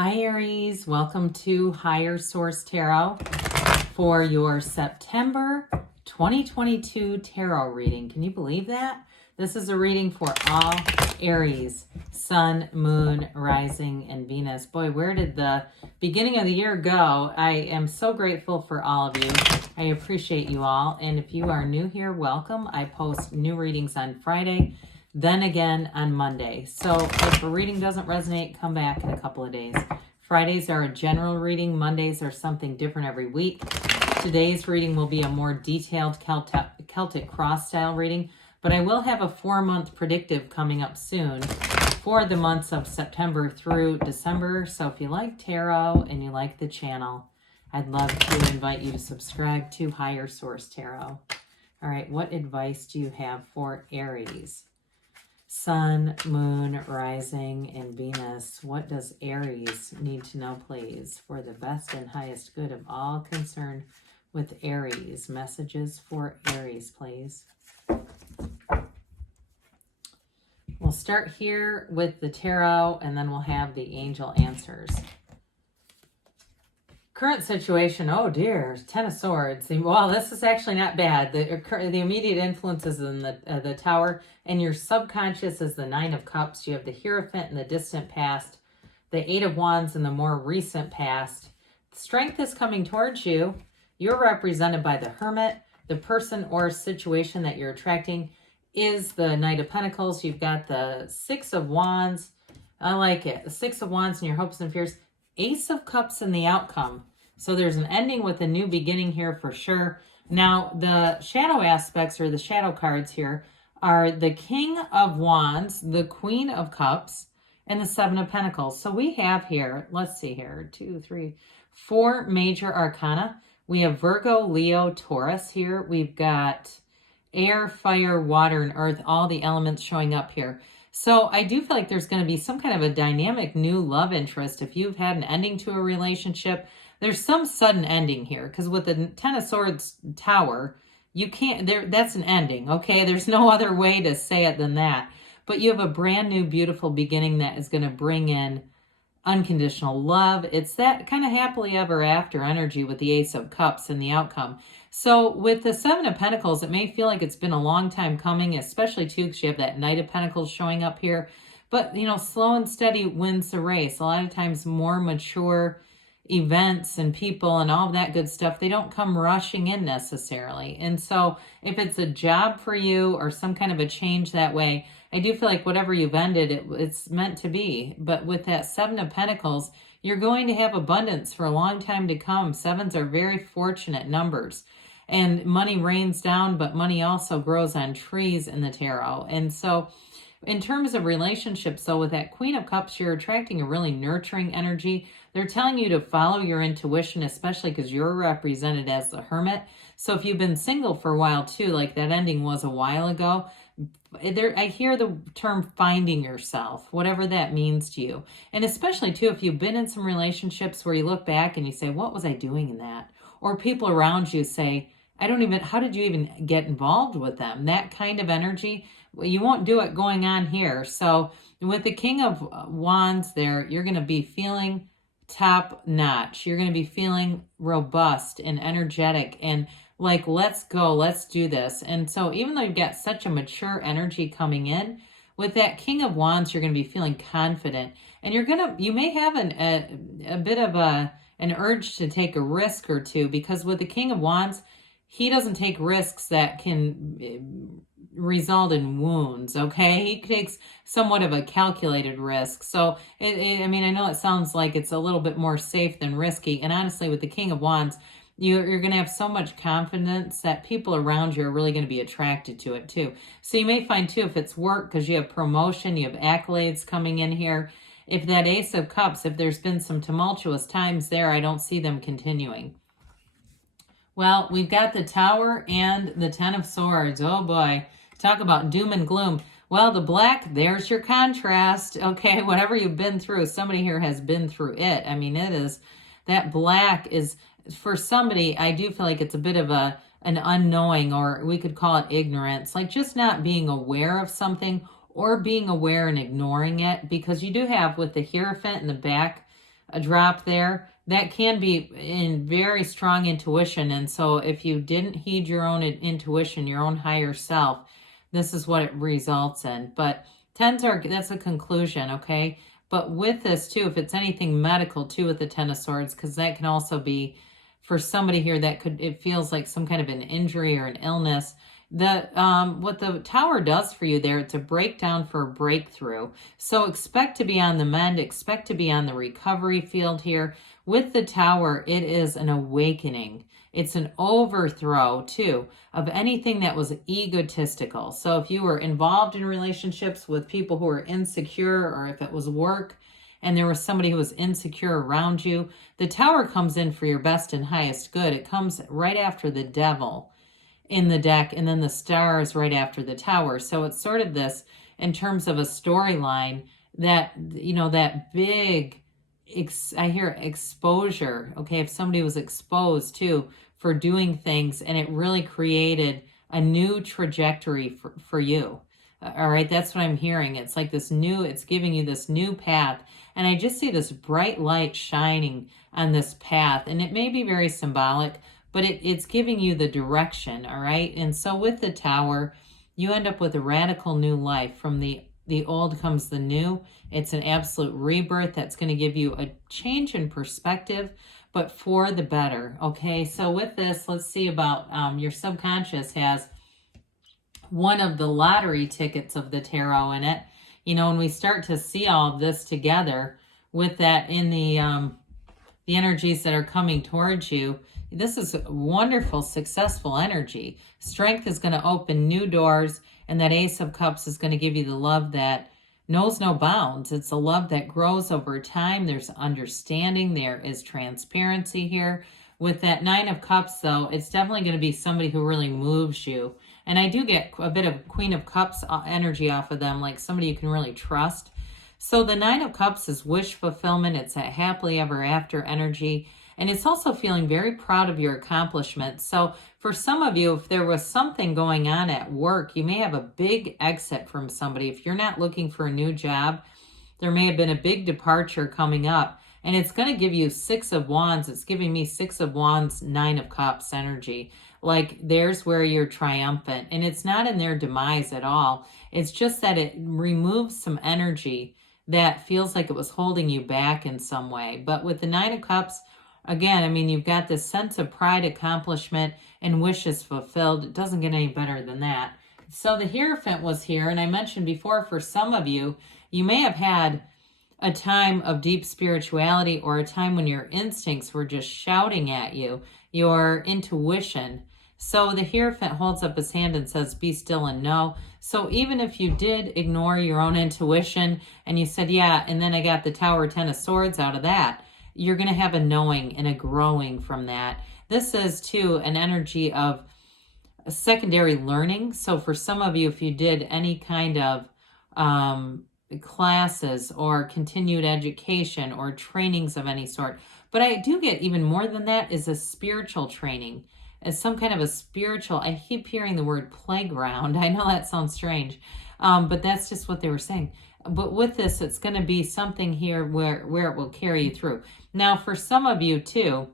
Hi Aries, welcome to Higher Source Tarot for your September 2022 tarot reading. Can you believe that? This is a reading for all Aries, Sun, Moon, Rising, and Venus. Boy, where did the beginning of the year go? I am so grateful for all of you. I appreciate you all. And if you are new here, welcome. I post new readings on Friday, then again on Monday. So if a reading doesn't resonate, come back in a couple of days. Fridays are a general reading. Mondays are something different every week. Today's reading will be a more detailed Celtic cross style reading, but I will have a 4-month predictive coming up soon for the months of September through December. So if you like tarot and you like the channel, I'd love to invite you to subscribe to Higher Source Tarot. All right, what advice do you have for Aries? Sun, Moon, Rising, and Venus. What does Aries need to know, please, for the best and highest good of all concerned with Aries? Messages for Aries, please. We'll start here with the tarot, and then we'll have the angel answers. Current situation, oh dear, Ten of Swords. Well, this is actually not bad. The immediate influence is in the Tower, and your subconscious is the Nine of Cups. You have the Hierophant in the distant past, the Eight of Wands in the more recent past. Strength is coming towards you. You're represented by the Hermit. The person or situation that you're attracting is the Knight of Pentacles. You've got the Six of Wands. I like it. The Six of Wands and your hopes and fears. Ace of Cups in the outcome. So there's an ending with a new beginning here for sure. Now, the shadow aspects or the shadow cards here are the King of Wands, the Queen of Cups, and the Seven of Pentacles. So we have here, let's see here, 2, 3, 4 major arcana. We have Virgo, Leo, Taurus here. We've got air, fire, water, and earth, all the elements showing up here. So I do feel like there's going to be some kind of a dynamic new love interest. If you've had an ending to a relationship, there's some sudden ending here. Because with the Ten of Swords Tower, you can't, that's an ending, okay? There's no other way to say it than that. But you have a brand new, beautiful beginning that is going to bring in unconditional love. It's that kind of happily ever after energy with the Ace of Cups and the outcome. So with the Seven of Pentacles, it may feel like it's been a long time coming, especially too because you have that Knight of Pentacles showing up here. But, you know, slow and steady wins the race. A lot of times more mature events and people and all of that good stuff, they don't come rushing in necessarily. And so if it's a job for you or some kind of a change that way, I do feel like whatever you've ended, it's meant to be. But with that Seven of Pentacles, you're going to have abundance for a long time to come. Sevens are very fortunate numbers. And money rains down, but money also grows on trees in the tarot. And so in terms of relationships, so with that Queen of Cups, you're attracting a really nurturing energy. They're telling you to follow your intuition, especially because you're represented as the Hermit. So if you've been single for a while too, like that ending was a while ago, I hear the term finding yourself, whatever that means to you. And especially too, if you've been in some relationships where you look back and you say, what was I doing in that? Or people around you say, how did you even get involved with them? That kind of energy, you won't do it going on here. So with the King of Wands there, you're going to be feeling top notch. You're going to be feeling robust and energetic and like, let's go, let's do this. And so even though you've got such a mature energy coming in, with that King of Wands, you're going to be feeling confident. And you may have a bit of an urge to take a risk or two, because with the King of Wands, he doesn't take risks that can result in wounds, okay? He takes somewhat of a calculated risk. So, I know it sounds like it's a little bit more safe than risky. And honestly, with the King of Wands, you're going to have so much confidence that people around you are really going to be attracted to it too. So you may find too, if it's work, because you have promotion, you have accolades coming in here. If that Ace of Cups, if there's been some tumultuous times there, I don't see them continuing. Well, we've got the Tower and the Ten of Swords. Oh boy, talk about doom and gloom. Well, the black, there's your contrast. Okay, whatever you've been through, somebody here has been through it. I mean, that black is, for somebody, I do feel like it's a bit of an unknowing, or we could call it ignorance, like just not being aware of something or being aware and ignoring it, because you do have with the Hierophant in the back a drop there, that can be in very strong intuition. And so if you didn't heed your own intuition, your own higher self, this is what it results in. But tens are, that's a conclusion, okay? But with this too, if it's anything medical too with the Ten of Swords, because that can also be for somebody here that could, it feels like some kind of an injury or an illness. What the Tower does for you there, it's a breakdown for a breakthrough. So expect to be on the mend, expect to be on the recovery field here. With the Tower, it is an awakening. It's an overthrow, too, of anything that was egotistical. So if you were involved in relationships with people who were insecure, or if it was work and there was somebody who was insecure around you, the Tower comes in for your best and highest good. It comes right after the Devil in the deck, and then the Star is right after the Tower. So it's sort of this, in terms of a storyline, that, you know, that big, I hear exposure, okay, if somebody was exposed too for doing things, and it really created a new trajectory for you. All right, that's what I'm hearing. It's like this new, it's giving you this new path. And I just see this bright light shining on this path. And it may be very symbolic, but it's giving you the direction, all right? And so with the Tower, you end up with a radical new life. From the old comes the new. It's an absolute rebirth that's going to give you a change in perspective, but for the better, okay? So with this, let's see about your subconscious has one of the lottery tickets of the tarot in it. You know, when we start to see all of this together with that in the energies that are coming towards you, this is wonderful, successful energy. Strength is going to open new doors, and that Ace of Cups is going to give you the love that knows no bounds. It's a love that grows over time. There's understanding. There is transparency here. With that Nine of Cups, though, it's definitely going to be somebody who really moves you. And I do get a bit of Queen of Cups energy off of them, like somebody you can really trust. So the Nine of Cups is wish fulfillment. It's a happily ever after energy. And it's also feeling very proud of your accomplishments. So for some of you, if there was something going on at work, you may have a big exit from somebody. If you're not looking for a new job, there may have been a big departure coming up. And it's going to give you Six of Wands. It's giving me Six of Wands, Nine of Cups energy. Like there's where you're triumphant. And it's not in their demise at all. It's just that it removes some energy that feels like it was holding you back in some way. But with the Nine of Cups, again, I mean, you've got this sense of pride, accomplishment, and wishes fulfilled. It doesn't get any better than that. So the Hierophant was here, and I mentioned before, for some of you, you may have had a time of deep spirituality, or a time when your instincts were just shouting at you, your intuition. So the Hierophant holds up his hand and says, be still and know. So even if you did ignore your own intuition and you said, yeah, and then I got the Tower, Ten of Swords out of that, you're going to have a knowing and a growing from that. This is, too, an energy of a secondary learning. So for some of you, if you did any kind of classes or continued education or trainings of any sort, but I do get even more than that is a spiritual training, as some kind of a spiritual, I keep hearing the word playground. I know that sounds strange, but that's just what they were saying. But with this, it's going to be something here where it will carry you through. Now, for some of you, too,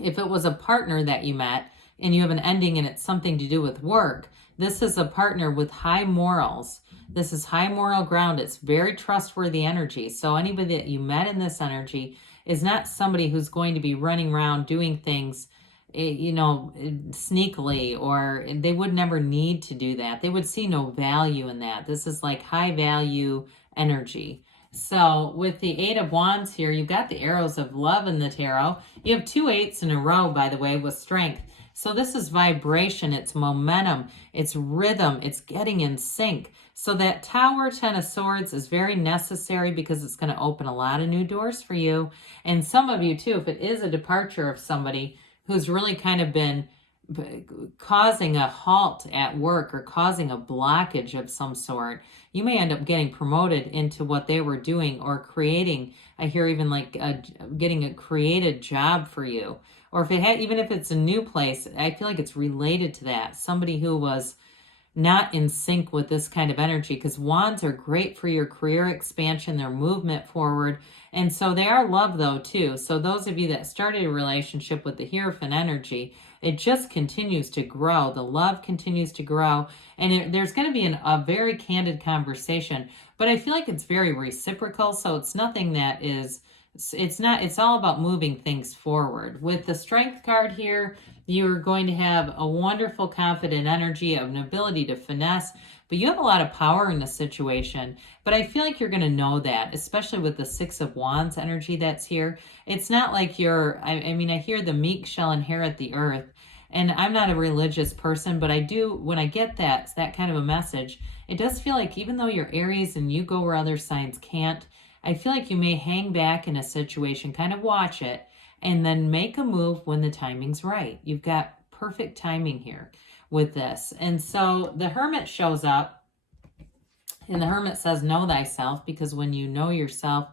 if it was a partner that you met and you have an ending and it's something to do with work, this is a partner with high morals. This is high moral ground. It's very trustworthy energy. So anybody that you met in this energy is not somebody who's going to be running around doing things, you know, sneakily, or they would never need to do that. They would see no value in that. This is like high value energy. So with the Eight of Wands here, you've got the arrows of love in the tarot. You have 2 8s in a row, by the way, with strength. So this is vibration, it's momentum, it's rhythm, it's getting in sync. So that Tower, Ten of Swords is very necessary because it's going to open a lot of new doors for you. And some of you too, if it is a departure of somebody who's really kind of been causing a halt at work or causing a blockage of some sort, you may end up getting promoted into what they were doing, or creating, I hear even like getting a created job for you. Or if it had, even if it's a new place, I feel like it's related to that. Somebody who was not in sync with this kind of energy, because wands are great for your career expansion, their movement forward. And so they are love though too. So those of you that started a relationship with the Hierophant energy, it just continues to grow. The love continues to grow. And there's going to be a very candid conversation, but I feel like it's very reciprocal. So it's nothing that is, it's all about moving things forward. With the Strength card here, you're going to have a wonderful, confident energy, an ability to finesse, but you have a lot of power in the situation. But I feel like you're going to know that, especially with the Six of Wands energy that's here. It's not like you're, I mean, I hear the meek shall inherit the earth. And I'm not a religious person, but I do, when I get that kind of a message, it does feel like even though you're Aries and you go where other signs can't, I feel like you may hang back in a situation, kind of watch it, and then make a move when the timing's right. You've got perfect timing here with this. And so the Hermit shows up, and the Hermit says, know thyself, because when you know yourself,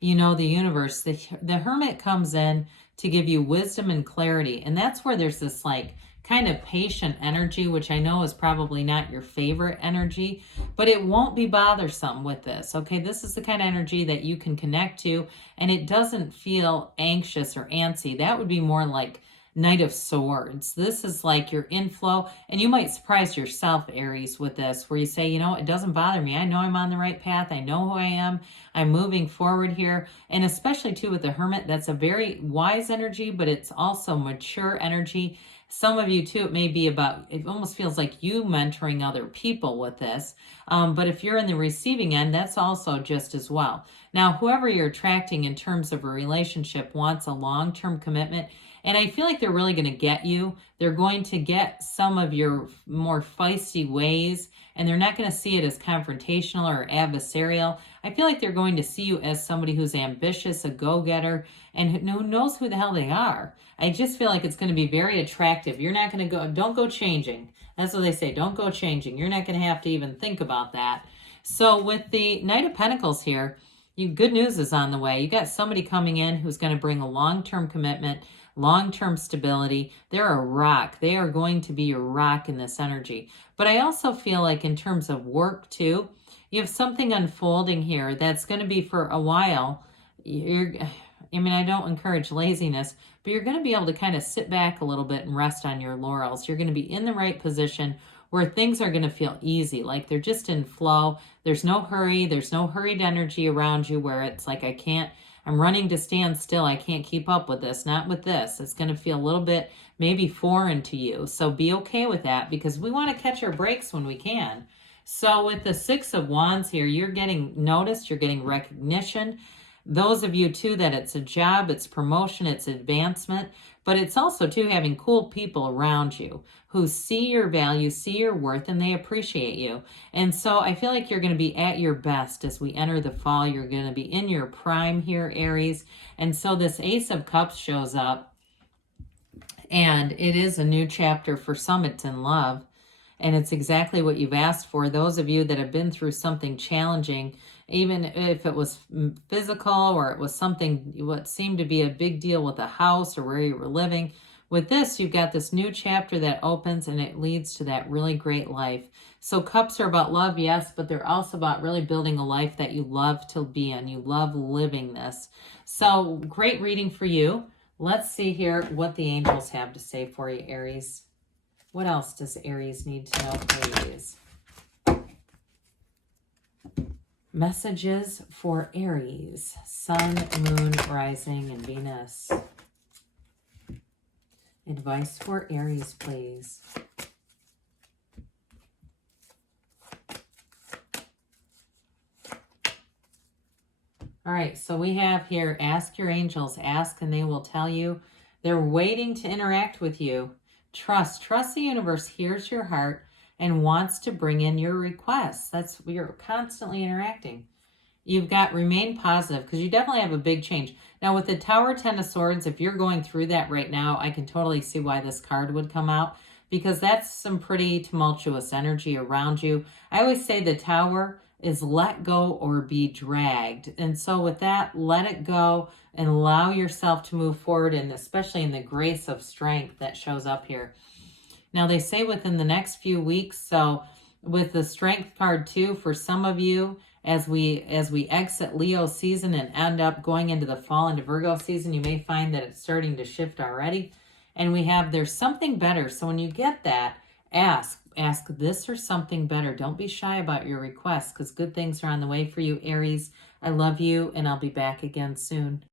you know the universe. The Hermit comes in to give you wisdom and clarity. And that's where there's this like kind of patient energy, which I know is probably not your favorite energy, but it won't be bothersome with this. Okay, this is the kind of energy that you can connect to, and it doesn't feel anxious or antsy. That would be more like Knight of Swords. This is like your inflow, and you might surprise yourself, Aries, with this, where you say, you know, it doesn't bother me. I know I'm on the right path. I know who I am. I'm moving forward here. And especially too with the Hermit, that's a very wise energy, but it's also mature energy. Some of you too, it may be about, it almost feels like you mentoring other people with this. But if you're in the receiving end, that's also just as well. Now, whoever you're attracting in terms of a relationship wants a long-term commitment. And I feel like they're really going to get you. They're going to get some of your more feisty ways, and they're not going to see it as confrontational or adversarial. I feel like they're going to see you as somebody who's ambitious, a go-getter, and who knows who the hell they are. I just feel like it's going to be very attractive. You're not going to go, don't go changing. That's what they say, don't go changing. You're not going to have to even think about that. So with the Knight of Pentacles here, good news is on the way. You got somebody coming in who's going to bring a long-term commitment, long-term stability. They're a rock. They are going to be your rock in this energy. But I also feel like in terms of work too, you have something unfolding here that's going to be for a while. I don't encourage laziness, but you're going to be able to kind of sit back a little bit and rest on your laurels. You're going to be in the right position where things are going to feel easy, like they're just in flow. There's no hurry. There's no hurried energy around you where it's like, I'm running to stand still. I can't keep up with this. Not with this. It's going to feel a little bit maybe foreign to you. So be okay with that, because we want to catch our breaks when we can. So with the Six of Wands here, you're getting noticed. You're getting recognition. Those of you too that it's a job, it's promotion, it's advancement, but it's also too having cool people around you who see your value, see your worth, and they appreciate you. And so I feel like you're going to be at your best as we enter the fall. You're going to be in your prime here, Aries. And so this Ace of Cups shows up, and it is a new chapter. For some, it's in love, and it's exactly what you've asked for. Those of you that have been through something challenging, even if it was physical or it was something what seemed to be a big deal with a house or where you were living, with this, you've got this new chapter that opens, and it leads to that really great life. So cups are about love, yes, but they're also about really building a life that you love to be in. You love living this. So great reading for you. Let's see here what the angels have to say for you, Aries. What else does Aries need to know, please? Messages for Aries, Sun, Moon, Rising, and Venus. Advice for Aries, please. All right, so we have here, ask your angels, ask and they will tell you. They're waiting to interact with you. Trust the universe hears your heart and wants to bring in your requests. You're constantly interacting. You've got remain positive, because you definitely have a big change. Now with the Tower, Ten of Swords, if you're going through that right now, I can totally see why this card would come out, because that's some pretty tumultuous energy around you. I always say the Tower is let go or be dragged. And so with that, let it go and allow yourself to move forward, and especially in the grace of strength that shows up here. Now they say within the next few weeks, so with the Strength card too, for some of you, as we exit Leo season and end up going into the fall into Virgo season, you may find that it's starting to shift already. And we have, there's something better. So when you get that, ask this or something better. Don't be shy about your requests, because good things are on the way for you, Aries. I love you, and I'll be back again soon.